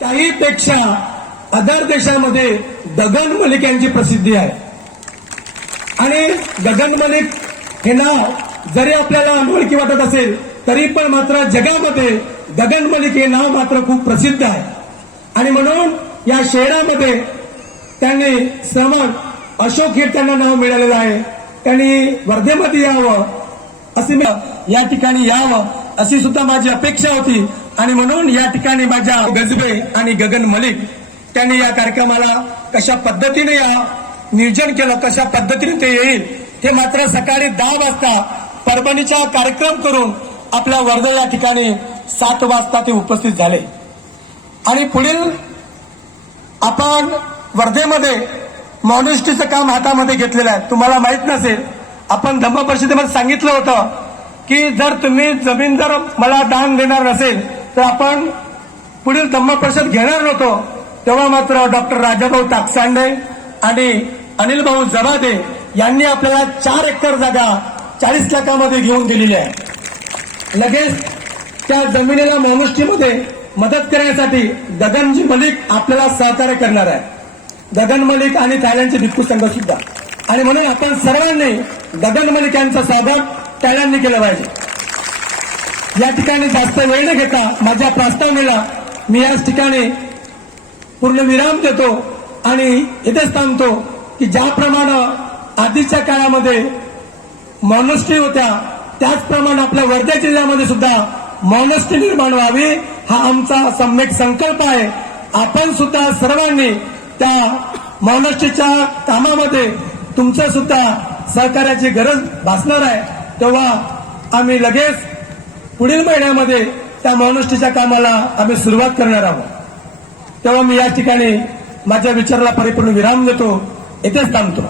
त्याहीपेक्षा अदर देशामध्ये गगन मलिक यांची प्रसिद्धी आहे आणि गगन मलिक हे नाव जरी आपल्याला अनोळखी वाटत असेल तरी पण मात्र जगामध्ये गगन मलिक हे नाव मात्र खूप प्रसिद्ध आहे आणि म्हणून या शहरामध्ये त्यांनी श्रमण अशोक हे त्यांना नाव मिळालेलं आहे. त्यांनी वर्धेमध्ये यावं असे या ठिकाणी यावं अशी सुद्धा माझी अपेक्षा होती आणि म्हणून या ठिकाणी माझ्या गजबे आणि गगन मलिक त्यांनी या कार्यक्रमाला कशा पद्धतीने या नियोजन केलं, कशा पद्धतीने ते येईल हे मात्र सकाळी 10 वाजता परभणीचा कार्यक्रम करून आपल्या वर्धा या ठिकाणी 7 वाजता ते उपस्थित झाले. आणि पुढील आपण वर्धेमध्ये मॉनेस्ट्रीचं काम हातामध्ये घेतलेलं आहे. तुम्हाला माहित नसेल, आपण धम्म परिषदेमध्ये सांगितलं होतं की जर तुम्ही जमीन जर मला दान देणार नसेल तर आपण पुढील धम्म परिषद घेणार नव्हतो. तेव्हा मात्र डॉक्टर राजाभाऊ टाकसांडे आणि अनिल भाऊ जबादे यांनी आपल्याला 4 एकर जागा 40 लाखामध्ये घेऊन दिलेली आहे. लगेच त्या जमिनीला मॉनेस्ट्रीमध्ये मदत करण्यासाठी गगनजी मलिक आपल्याला सहकार्य करणार आहे. गगन मलिक आणि थायलंडचे भिक्खू संघ सुद्धा. आणि म्हणून आपण सर्वांनी गगन मलिक यांचं स्वागत टाळ्यांनी केलं पाहिजे. या ठिकाणी जास्त वेळ न घेता माझ्या प्रस्तावनेला मी याच ठिकाणी पूर्ण विराम देतो आणि इथेच थांबतो की ज्याप्रमाणे आधीच्या काळामध्ये मॉनेस्ट्री होत्या त्याचप्रमाणे आपल्या वर्धा जिल्ह्यामध्ये सुद्धा मॉनेस्ट्री निर्माण व्हावी हा आमचा सम्यक संकल्प आहे. आपण सुद्धा सर्वांनी त्या मॉनेस्ट्रीच्या कामामध्ये तुमचं सुद्धा सहकार्याची गरज भासणार आहे. तेव्हा आम्ही लगेच पुढील महिन्यामध्ये त्या मॉनेस्ट्रीच्या कामाला आम्ही सुरुवात करणार आहोत. तेव्हा मी या ठिकाणी माझ्या विचाराला परिपूर्ण विराम देतो. इथेच थांबतो.